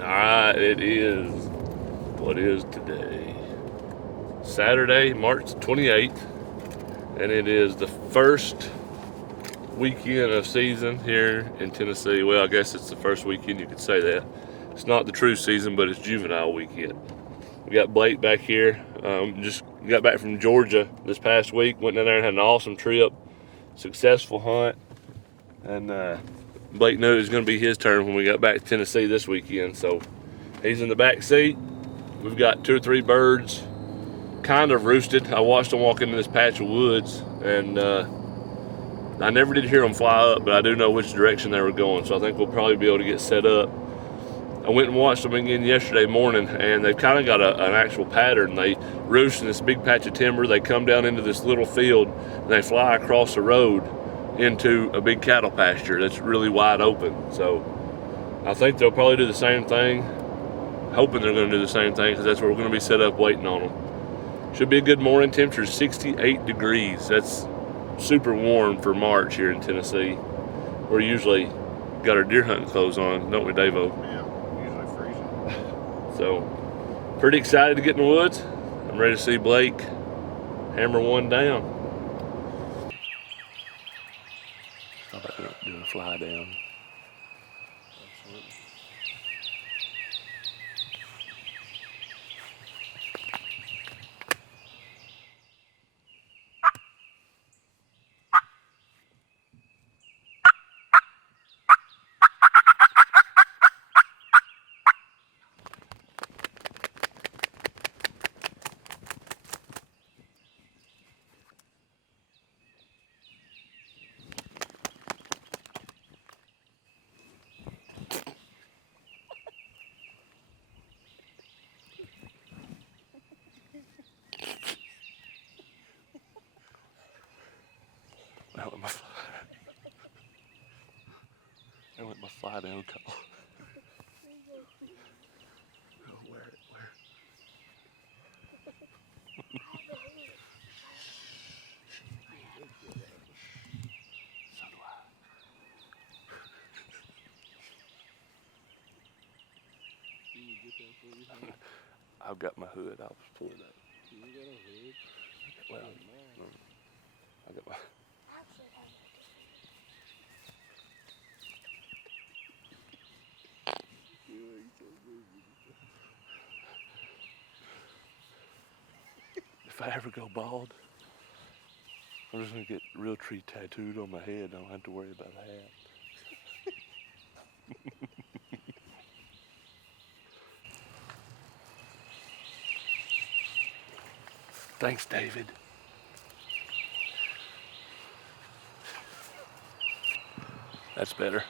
Alright, it is what is today? Saturday, March 28th, and it is the first weekend of season here in Tennessee. Well, I guess it's the first weekend, you could say that. It's not the true season, but it's juvenile weekend. We got Blake back here. Just got back from Georgia this past week. Went down there and had an awesome trip, successful hunt, and Blake knew it was going to be his turn when we got back to Tennessee this weekend. So he's in the back seat. We've got 2 or 3 birds kind of roosted. I watched them walk into this patch of woods, and I never did hear them fly up, but I do know which direction they were going, so I think we'll probably be able to get set up. I went and watched them again yesterday morning, and they've kind of got an actual pattern. They roost in this big patch of timber. They come down into this little field, and they fly across the road into a big cattle pasture that's really wide open. So I think they'll probably do the same thing. Hoping they're going to do the same thing, because that's where we're going to be set up waiting on them. Should be a good morning. Temperature 68 degrees. That's super warm for March here in Tennessee. We're usually got our deer hunting clothes on, don't we, Davo? Yeah, usually freezing. So, pretty excited to get in the woods. I'm ready to see Blake hammer one down. How about doing a fly down? Absolutely. That went my fly down call. Where? So do I. I've got my hood. I'll just pull it up. You got a hood? Well, I got my. If I ever go bald, I'm just gonna get real tree tattooed on my head. I don't have to worry about a hat. Thanks, David. That's better.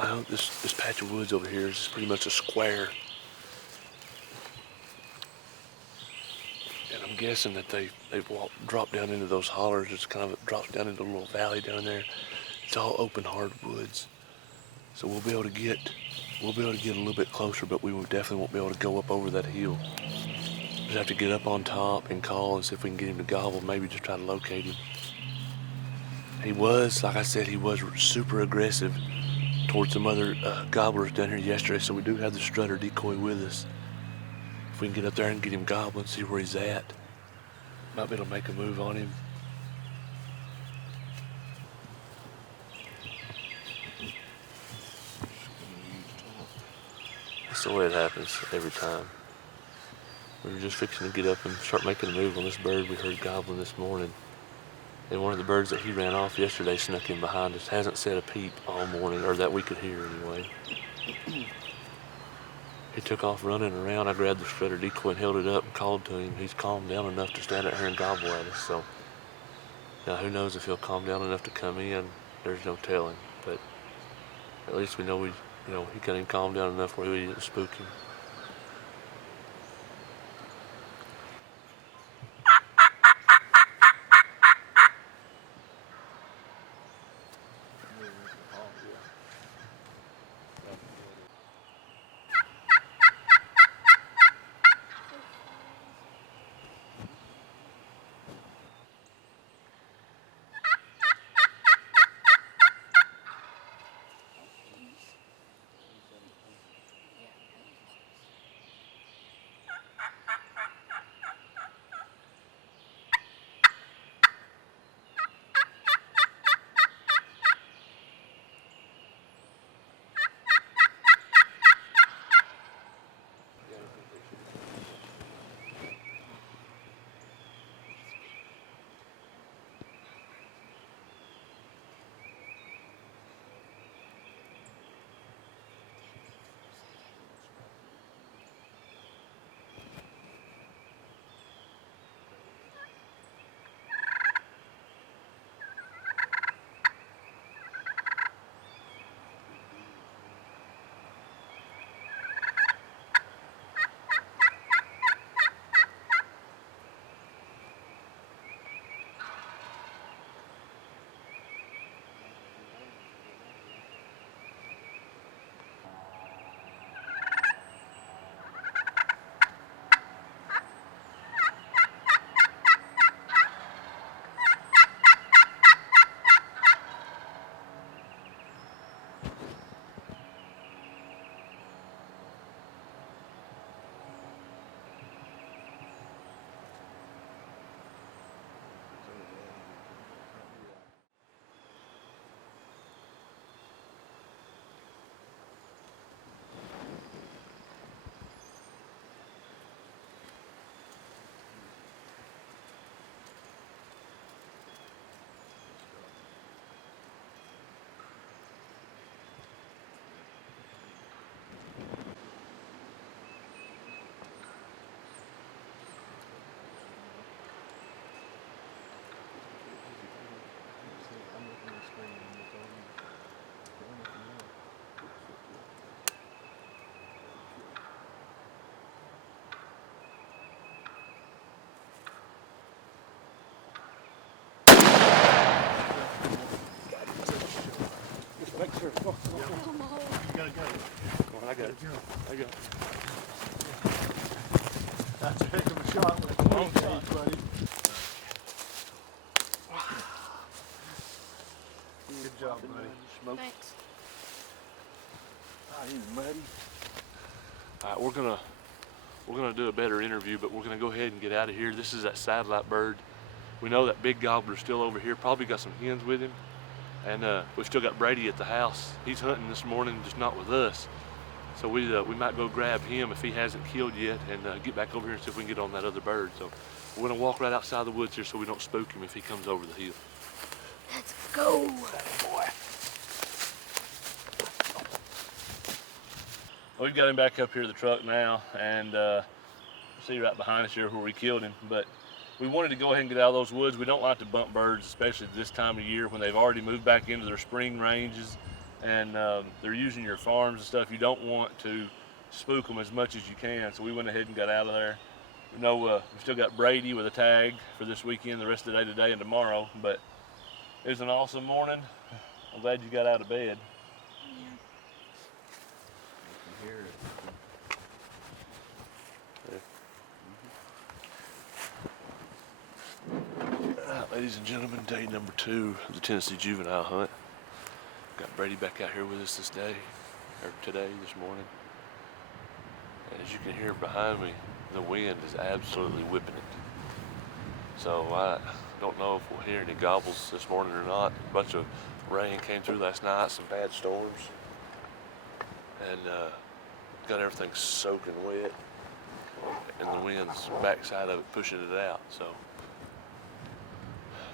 I know this patch of woods over here is just pretty much a square. And I'm guessing that they've dropped down into those hollers. It's kind of drops down into a little valley down there. It's all open hardwoods. So we'll be able to get a little bit closer, but we definitely won't be able to go up over that hill. Just have to get up on top and call and see if we can get him to gobble, maybe just try to locate him. He was, like I said, he was super aggressive towards some other gobblers down here yesterday, so we do have the strutter decoy with us. If we can get up there and get him gobbling, see where he's at, might be able to make a move on him. That's the way it happens every time. We were just fixing to get up and start making a move on this bird we heard gobbling this morning. And one of the birds that he ran off yesterday snuck in behind us. Hasn't said a peep all morning, or that we could hear anyway. He took off running around. I grabbed the strutter decoy and held it up and called to him. He's calmed down enough to stand out here and gobble at us. So now who knows if he'll calm down enough to come in. There's no telling. But at least we know he got him calmed down enough where we didn't spook him. Sure. Come on. You gotta go. Come on, I got it. I got it. That's a heck of a shot with a long shot, buddy. Good job, buddy. Thanks. Ah, he's muddy. All right, we're gonna do a better interview, but we're gonna go ahead and get out of here. This is that satellite bird. We know that big gobbler's still over here. Probably got some hens with him, and we've still got Brady at the house. He's hunting this morning, just not with us. So we might go grab him if he hasn't killed yet, and get back over here and see if we can get on that other bird. So we're gonna walk right outside the woods here so we don't spook him if he comes over the hill. Let's go. Boy. We've got him back up here to the truck now, and see right behind us here where we killed him. But we wanted to go ahead and get out of those woods. We don't like to bump birds, especially this time of year when they've already moved back into their spring ranges, and they're using your farms and stuff. You don't want to spook them as much as you can. So we went ahead and got out of there. We know we still got Brady with a tag for this weekend, the rest of the day today and tomorrow. But it was an awesome morning. I'm glad you got out of bed. Hear it. Ladies and gentlemen, day number 2 of the Tennessee Juvenile hunt. Got Brady back out here with us this morning. And as you can hear behind me, the wind is absolutely whipping it. So I don't know if we'll hear any gobbles this morning or not. A bunch of rain came through last night, some bad storms. And got everything soaking wet. And the wind's backside of it pushing it out. So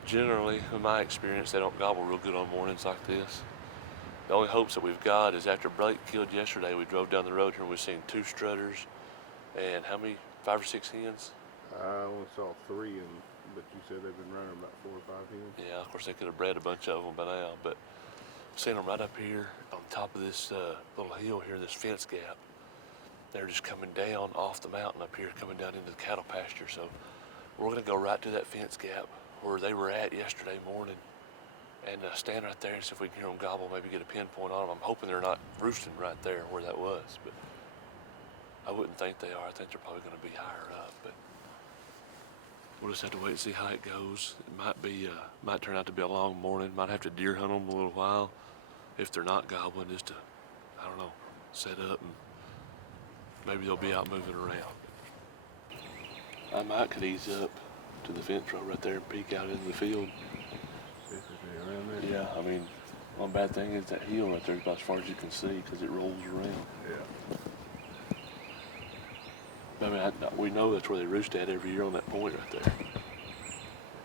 generally, in my experience, they don't gobble real good on mornings like this. The only hopes that we've got is after Blake killed yesterday, we drove down the road here and we've seen 2 strutters and how many, 5 or 6 hens? I only saw 3, but you said they've been running about 4 or 5 hens. Yeah, of course they could have bred a bunch of them by now, but I've seen them right up here on top of this little hill here, this fence gap. They're just coming down off the mountain up here, coming down into the cattle pasture. So we're gonna go right to that fence gap where they were at yesterday morning and stand right there and see if we can hear them gobble, maybe get a pinpoint on them. I'm hoping they're not roosting right there where that was, but I wouldn't think they are. I think they're probably gonna be higher up, but we'll just have to wait and see how it goes. It might turn out to be a long morning. Might have to deer hunt them a little while if they're not gobbling, just to, I don't know, set up and maybe they'll be out moving around. I might could ease up to the fence row right there and peek out into the field. See if they're around there. Yeah, I mean, one bad thing is that hill right there is about as far as you can see because it rolls around. Yeah. I mean, we know that's where they roost at every year on that point right there.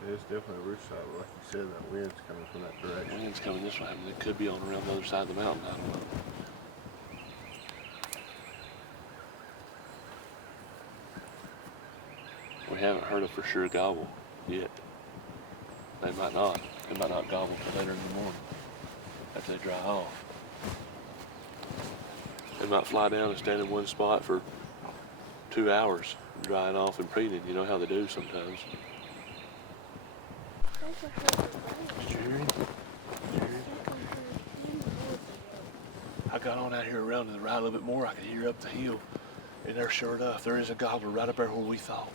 It's definitely a roost side, but like you said, that wind's coming from that direction. The wind's coming this way. I mean, it could be on around the other side of the mountain. I don't know. We haven't heard a for sure gobble yet. They might not. They might not gobble until later in the morning after they dry off. They might fly down and stand in one spot for 2 hours, drying off and preening. You know how they do sometimes. Did you hear him? I got on out here around to the right a little bit more. I could hear up the hill. And there, sure enough, there is a gobbler right up there where we thought.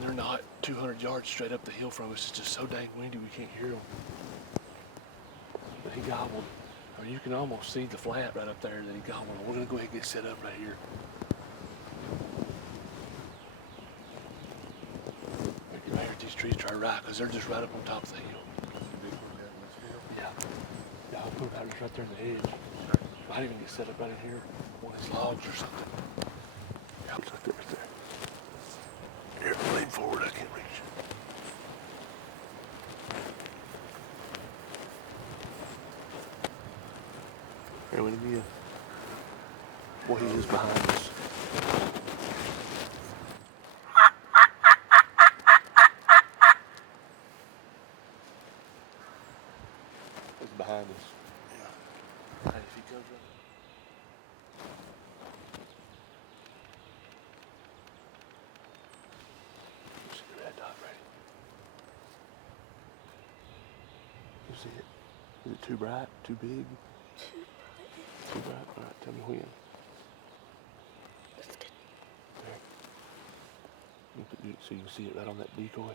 They're not 200 yards straight up the hill from us. It's just so dang windy we can't hear them. But he gobbled. I mean, you can almost see the flat right up there that he gobbled. We're gonna go ahead and get set up right here. We can hit these trees right, because they're just right up on top of the hill. Yeah. Yeah, I'll put it out just right there in the edge. Might even get set up right in here, one of these logs or something. Yeah, it's like that right there. Here, lean forward, I can't reach. Here, when he boy, he is behind us. He's behind us. Yeah. Hey, if he comes up. You see it? Is it too bright? Too big? Too bright? All right, tell me when. There. So you can see it right on that decoy? Okay.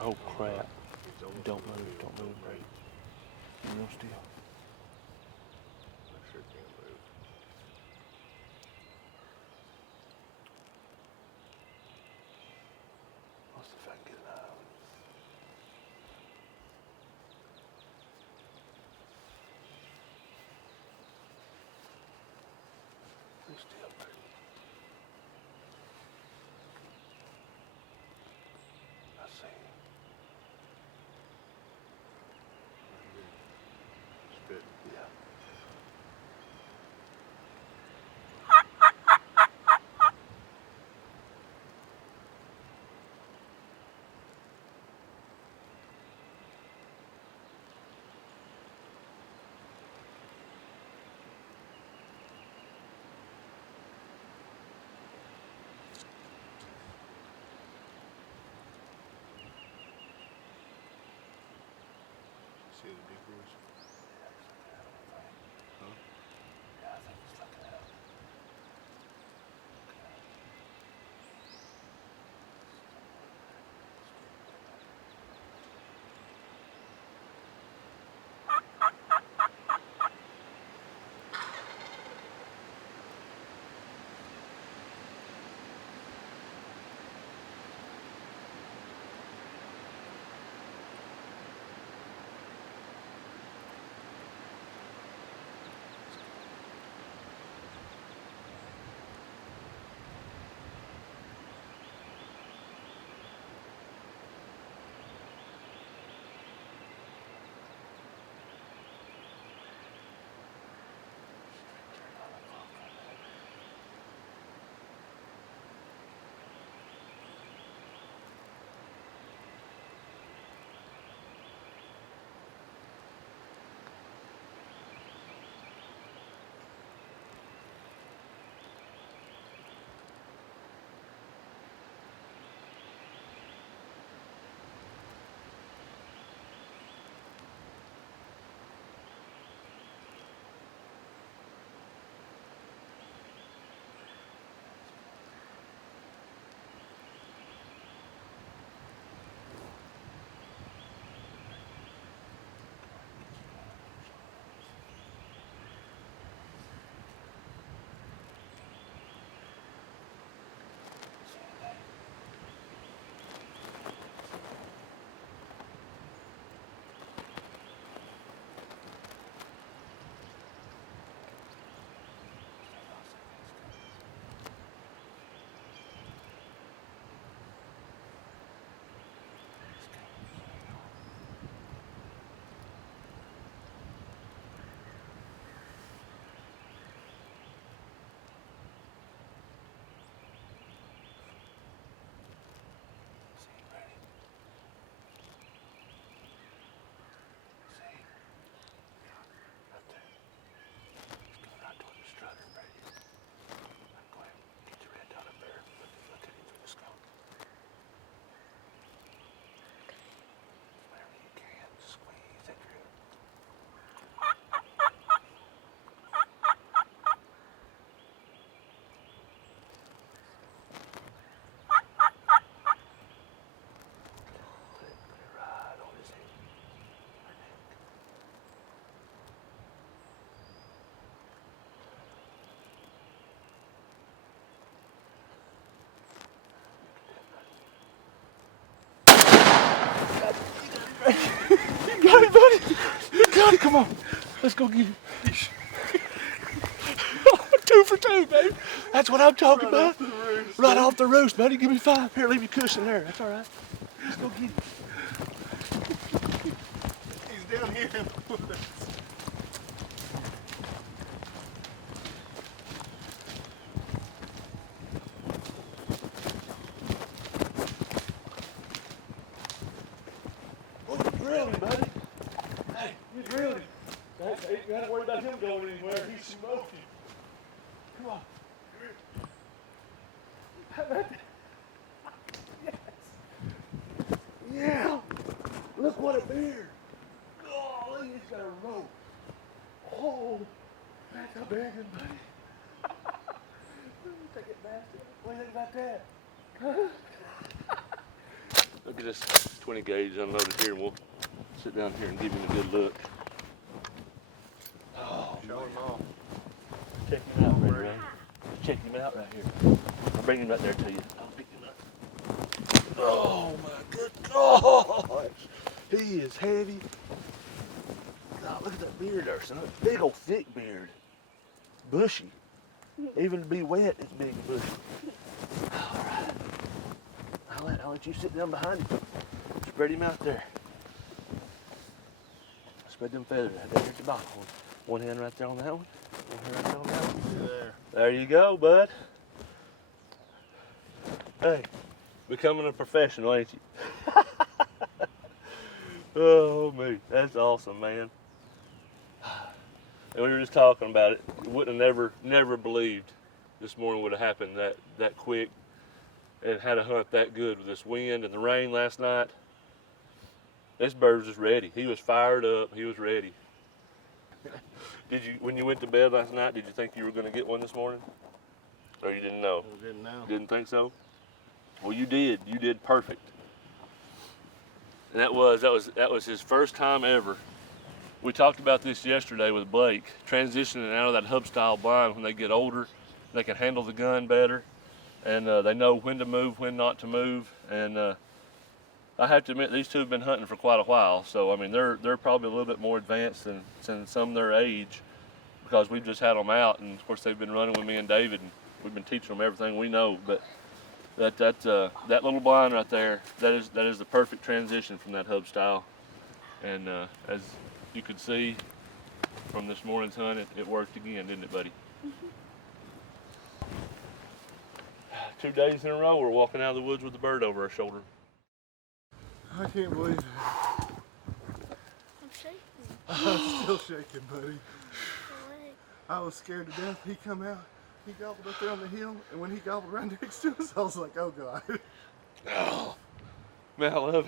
Oh crap. Don't move, Brady. Be real still. I sure can't move. Let's see if I can get an eye on it. Be still, Brady. I see him. Spit. Yeah. See the decoys? Huh? Yeah, I think it's looking at him. You got it, buddy. You got it. Come on. Let's go get it. 2 for 2, baby. That's what I'm talking about. Right off the roost, buddy. Give me 5. Here, leave your cushion there. That's all right. Let's go get it. He's down here in the woods. Oh, you drilled him, buddy. Hey, you drilled him. You don't have to worry about him going anywhere. He's smoking. Come Yeah. Look what a beard. Oh, look, he's got a rope. Oh, that's a big one, buddy. Take it bastard. What do you think about that? Look at this 20 gauge unloaded here, and we'll sit down here and give him a good look. Oh, Show him off. check him out, Brady. Check him out right here. I'll bring him right there to you. I'll pick him up. Oh my good gosh! He is heavy. God, look at that beard there, son. Big old thick beard. Bushy. Even to be wet, it's big and bushy. All right. I'll let you sit down behind him. Spread him out there. Spread them feathers out there at the bottom. One hand right there on that one. One hand right there on that one. There. There you go, bud. Hey, becoming a professional, ain't you? Oh, me. That's awesome, man. And we were just talking about it. Wouldn't have never believed this morning would have happened that quick and had a hunt that good with this wind and the rain last night. This bird was just ready. He was fired up. He was ready. When you went to bed last night, did you think you were going to get one this morning? Or you didn't know? I didn't know. Didn't think so? Well, you did. You did perfect. And that was his first time ever. We talked about this yesterday with Blake, transitioning out of that hub style blind. When they get older, they can handle the gun better, and they know when to move, when not to move. And I have to admit, these two have been hunting for quite a while. So I mean, they're probably a little bit more advanced than some their age, because we've just had them out, and of course they've been running with me and David, and we've been teaching them everything we know. But that little blind right there, that is the perfect transition from that hub style. And as you could see from this morning's hunt, it worked again, didn't it, buddy? Mm-hmm. 2 days in a row, we're walking out of the woods with the bird over our shoulder. I can't believe it. I'm shaking. I'm still shaking, buddy. My leg. I was scared to death. He come out, he gobbled up there on the hill, and when he gobbled right next to us, I was like, oh God. Oh, man, I love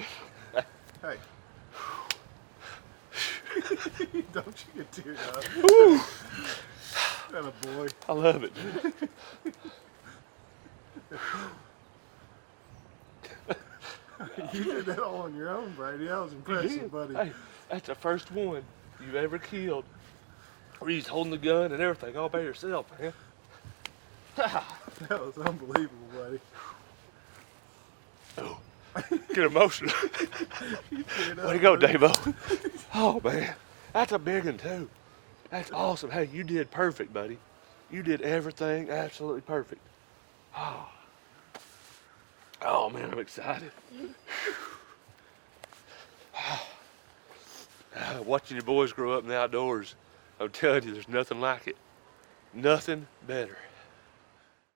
it. Hey. Don't you get teared up. Woo. That a boy. I love it. You did that all on your own, Brady. That was You impressive, did. buddy. Hey, that's the first one you've ever killed where you're holding the gun and everything all by yourself, man. That was unbelievable, buddy. Oh, get emotional. Way to go, Davo. Oh, man. That's a big one, too. That's awesome. Hey, you did perfect, buddy. You did everything absolutely perfect. Oh man, I'm excited. Watching your boys grow up in the outdoors, I'm telling you, there's nothing like it. Nothing better.